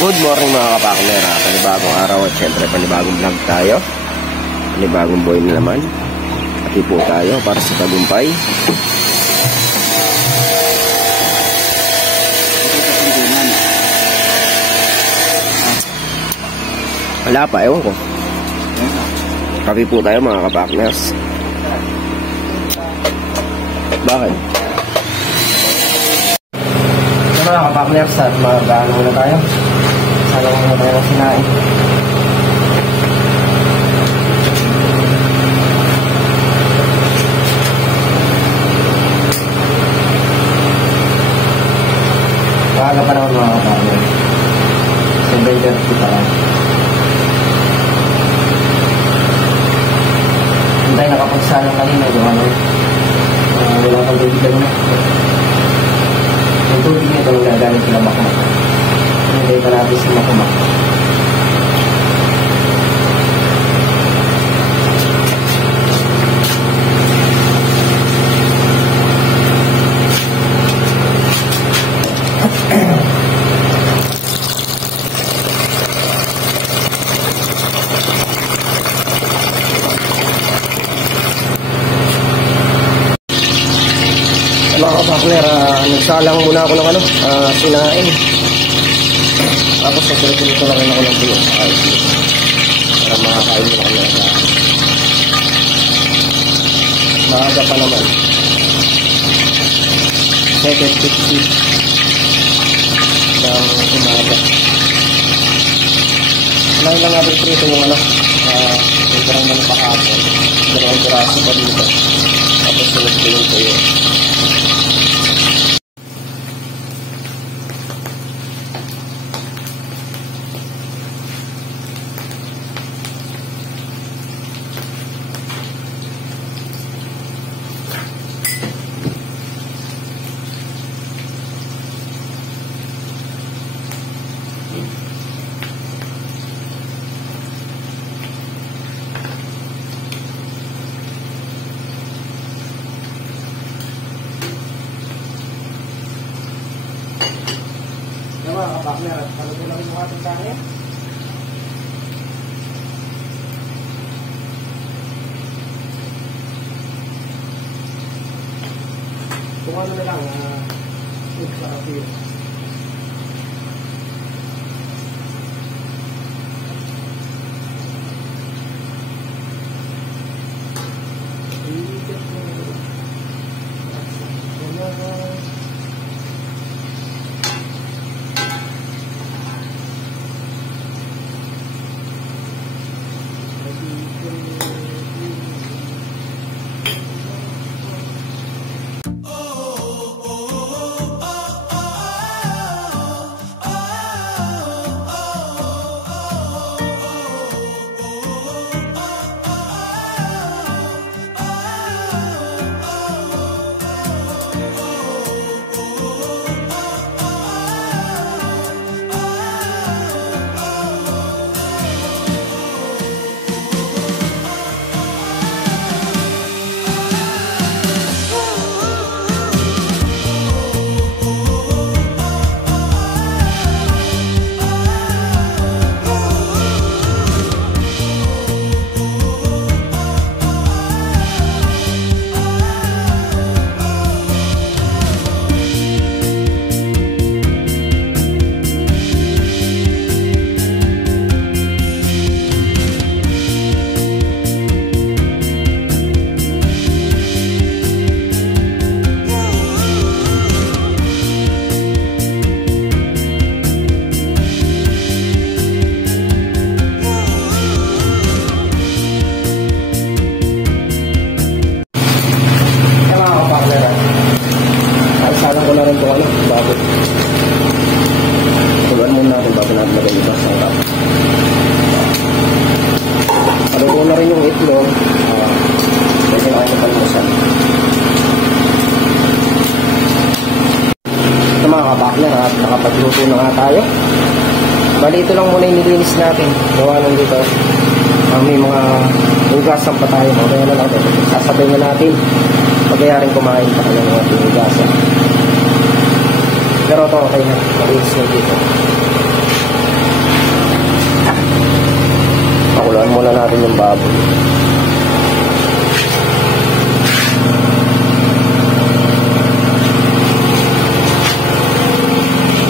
Good morning mga kapakner, panibagong araw at syempre panibagong vlog tayo, panibagong boy na naman. Pati po tayo para sa tagumpay. Wala pa, ewan ko. Kapi po tayo mga kapakners. Bakit? Mga kapakners, at mag-ano muna tayo. Salang muna tayo ng sinain. Maaga pa naman mga kapakners. Siyempre dirty pa lang. Hindi tayo nakapagsalang kanina. Wala pang bibigyan na. Yung tubig nito nung gagamit sila makmak. Hindi pa natin sa makmak. Mga kapakner, nagsalang muna ako ng sinain. Tapos nagsulit-sulit na rin ako ng bulo para makakain mo na kami sa maaga pa naman. 7:50 ng umaga. Kunahin lang natin prito yung yung parang manapakapon. Dalawang piraso pa dito. Tapos sulit-sulit ko yun. Mga kapakner, halutin lang yung ating kanin. Kung ano na lang, food para feel. At nakapagluto na nga tayo. Bali ito lang muna yung nilinis natin. Gawa nung dito may mga hugasan pa tayo. Kaya na lang ito. Sasabay na natin. Pagkayarin kumain pa ka ng ating hugasan. Pero ito okay na. Malinis na dito. Videoan muna natin yung baboy.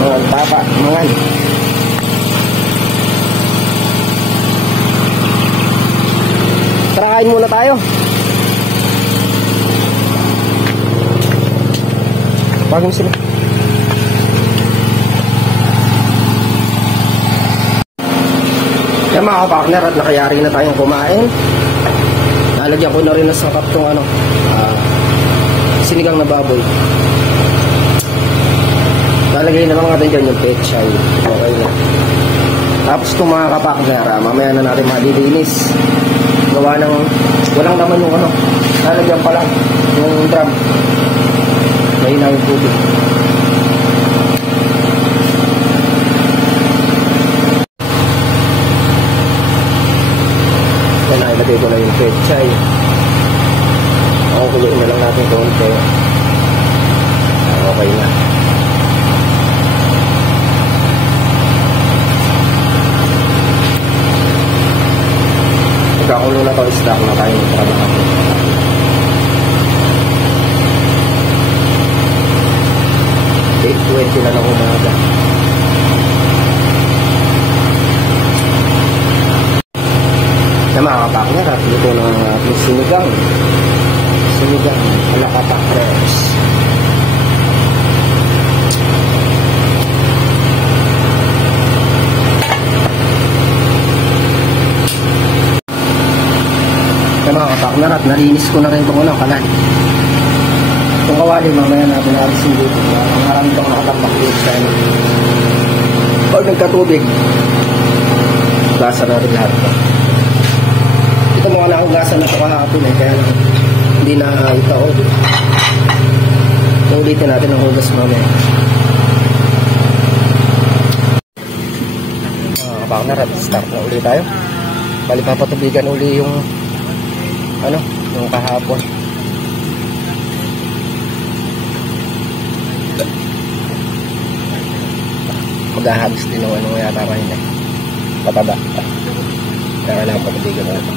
Mga tapa, mga tara, kain muna tayo. Bagong sila. Yan mga partner, at nakayari na tayong kumain. Lalagyan ko na rin na sarap tong sinigang na baboy. Lalagay na lang natin dyan yung pechay. Okay na. Tapos itong mga kapakner, mamaya na natin malilinis. Gawa ng walang naman yung lalagyan pa lang yung drum. May na yung tubig. Yan, ilagay ko na yung pechay. Kuluin na lang natin konti. Okay na. Pagkakulo na ito, stock na tayo ng trabaho. Okay, 20 na lang umaga. Na mga kapakner, at ito na ang ating sinigang. Sinigang, ala kapakners. Na mga kapakner, at nalinis ko na rin itong kalan. Itong kawali, mamaya natin alisin dito. Marami itong nakatambak dito sa inyo. Pag nagkatubig, gasa natin lahat ito. Ito mga nakugasan na ito kahapon kaya hindi na itaod. Ulitin natin ang hugas mamaya. Kapakner, at start na uli tayo. Bali papatubigan uli yung yung kahapon. Maghahagis din ng yata kayo na pataba. Kaya lang patubigan na ito.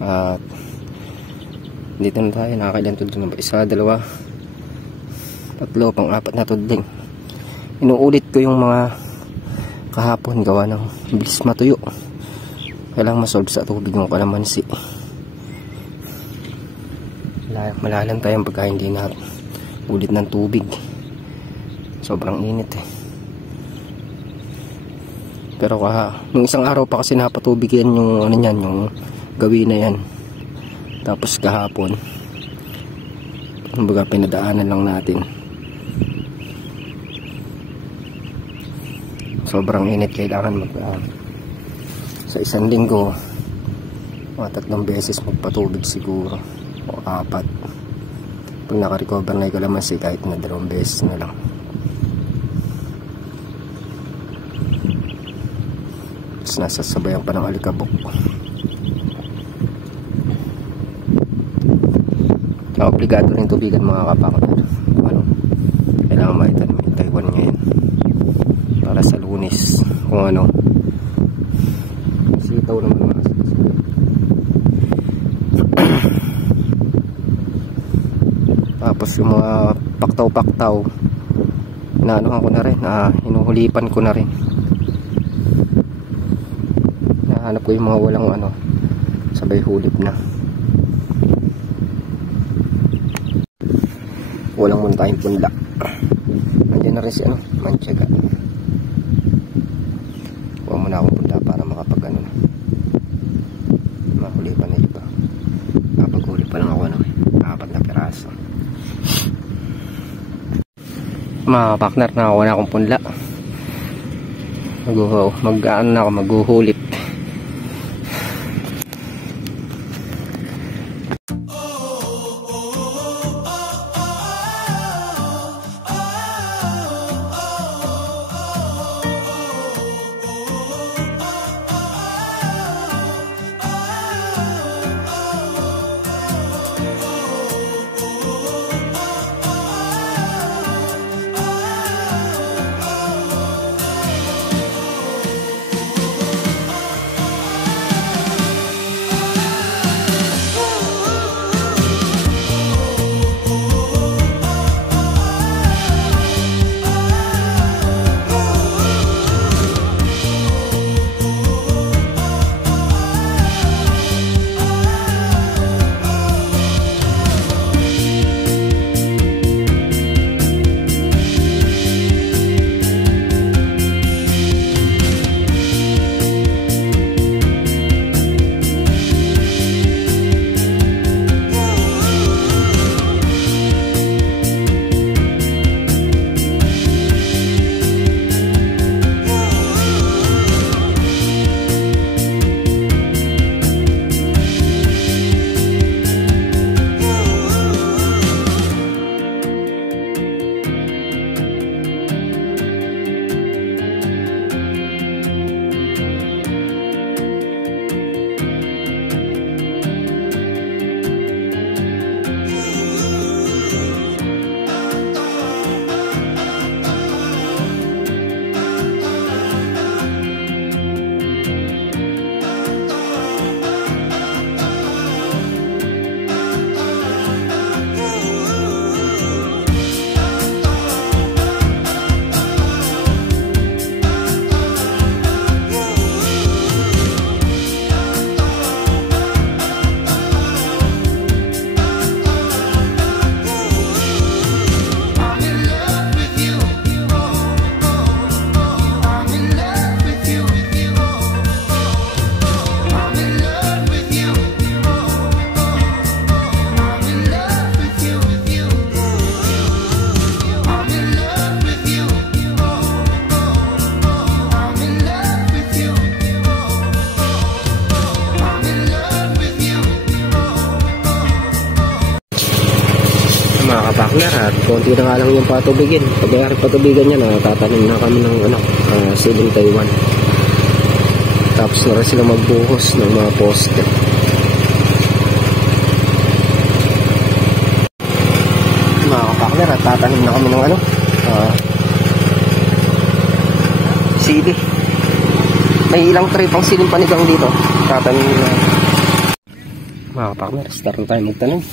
At dito na tayo, nakakailan tudling na ba? Isa, dalawa, tatlo, pang-apat na tudling. Inuulit ko yung mga kahapon gawa ng bilis matuyo. Kailangan masolve sa tubig yung kalamansi. Malalang tayong pagka hindi na ulit ng tubig. Sobrang init eh. Pero nung isang araw pa kasi napatubig yan yung ano yan, yung gawin na yan. Tapos kahapon, kumbaga pinadaanan lang natin. Sobrang init, kailangan sa isang linggo mga 3 beses magpatubig siguro o 4. Pag nakarecover na yung kalamansi, kahit na 2 beses na lang. Tapos nasasabayan pa ng alikabok. Obligado rin tubigan mga kapakler. Kailangan maitanim yung Taiwan ngayon para sa Lunes kung ano. Sitaw naman mga sitaw. Tapos yung mga paktaw-paktaw, inaanohan ko na rin, hinuhulipan ko na rin. Nahanap ko yung mga walang sabay hulip na. Walang muna tayong punla. Nandiyan na rin si Manchaga. Huwag muna akong punla para makapag na. Mahuli pa na iba. Kapaghuli pa lang ako 4 na piraso. Mga partner, nakakuha na akong punla. Maghuhulip. Mga kapakler, at konti na nga lang yung patubigin. Pag patubigan niya na, tatanim na kami ng siling Taiwan. Tapos na rin sila magbuhos ng mga poste. Mga kapakler, at tatanim na kami ng sili. May ilang tray pang siling panigang dito. Tatanim na Mga partner, start na tayo magtanong.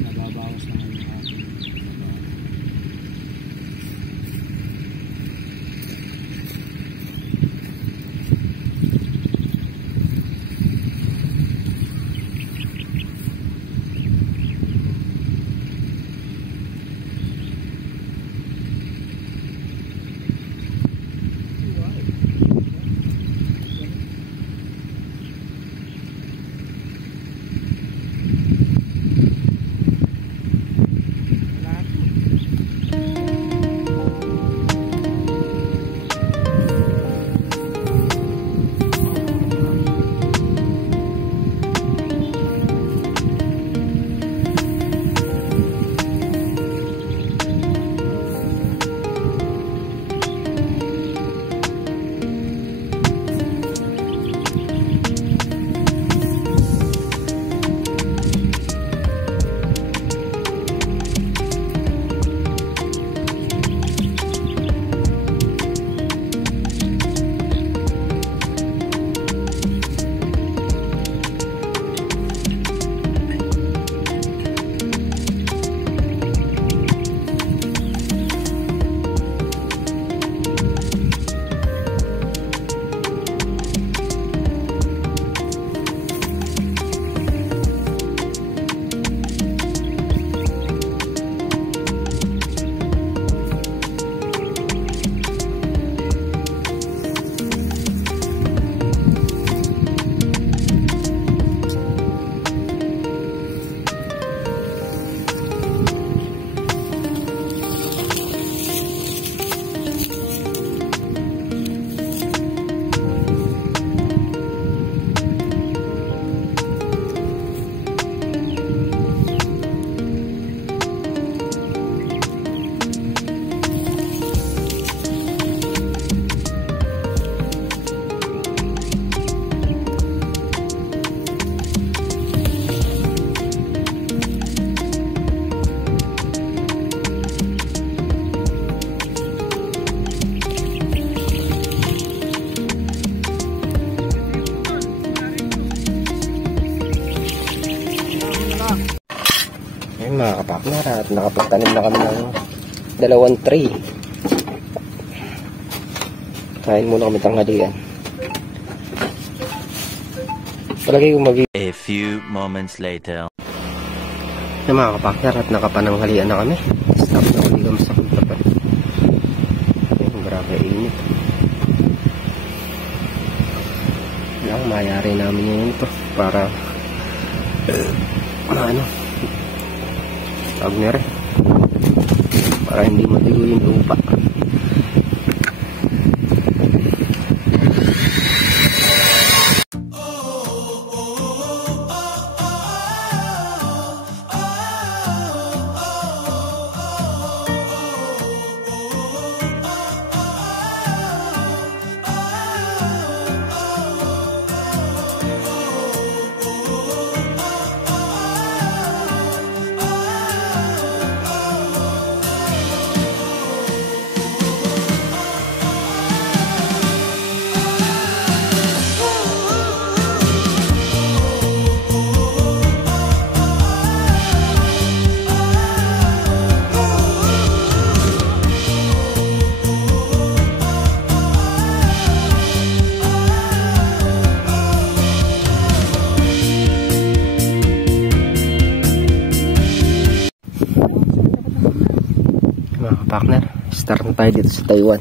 Nababawas na ang ating mga kapaknar at nakapagtanim na kami ng 2 tray. Kain muna kami tanghalian. Palagi kong A few moments later. Yung mga kapaknar at nakapananghalian na kami. Stop na ulit kami sa kuntapan. Ayun, grabe init. Lang mayari namin yun ito para ano tawag na rin para hindi matigo yung lupa. Mga partner, start na tayo dito sa Taiwan.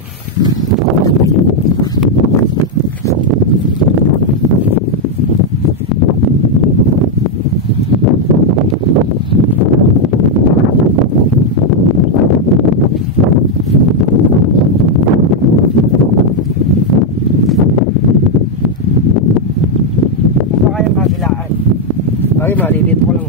Ay, maliliit ko lang.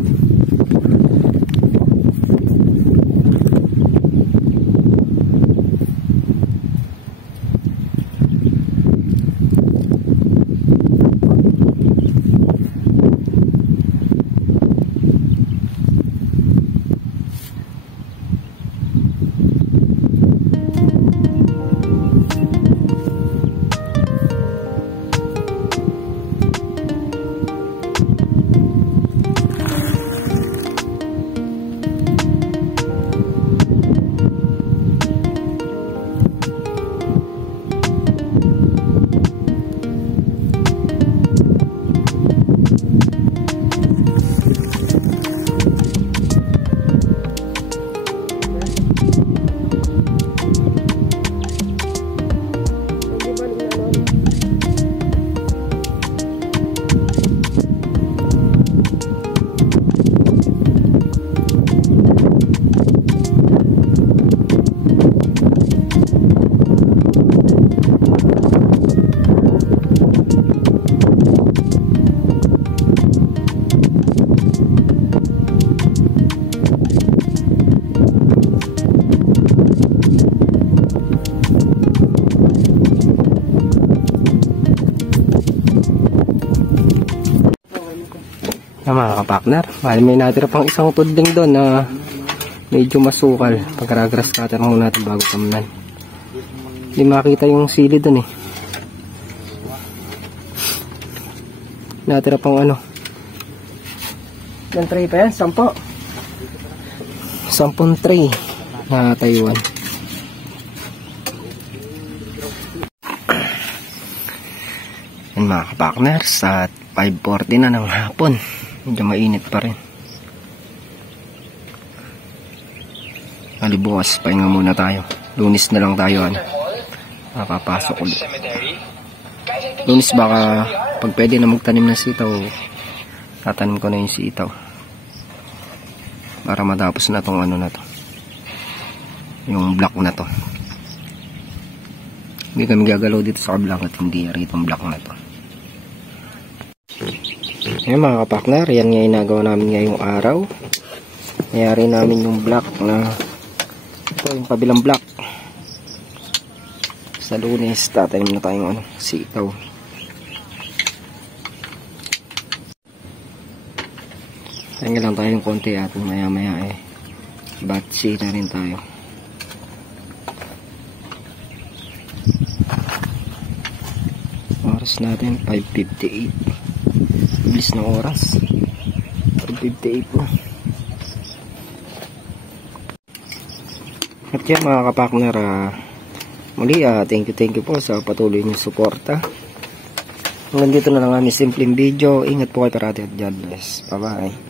Mga kapakner, may natira pang isang tudling doon na medyo masukal. Pag-grass cutter muna natin bago tamnan. Hindi makita yung sili doon eh. Natira pang ano. Ilang tray pa yan? 10 tray na Taiwan. Yan mga kapakners, at 5:40 na ng hapon. Medyo mainit pa rin. Bukas, pahinga muna tayo. Lunes na lang tayo makapasok ulit. Lunes baka pag pwede na magtanim ng sitaw, tatanim ko na yung sitaw para matapos na tong ano na to, yung block na to. Hindi kami gagalaw dito sa kablang at hindi rito yung block na to. Ayan mga kapakner, yan nga inagawa namin ngayong araw. Mayari namin yung block na ito, yung kabilang block. Sa Lunes tatanim na tayong sitaw. Tingnan lang tayo ng konti at maya maya batsi na rin tayo. Oras natin 5:58. Bilis ng oras. 5:58 na. At yan mga kapakner, muli thank you po sa patuloy niyong suporta. Hanggang dito na lang aming simpleng video. Ingat po kayo parati at God bless. Bye bye.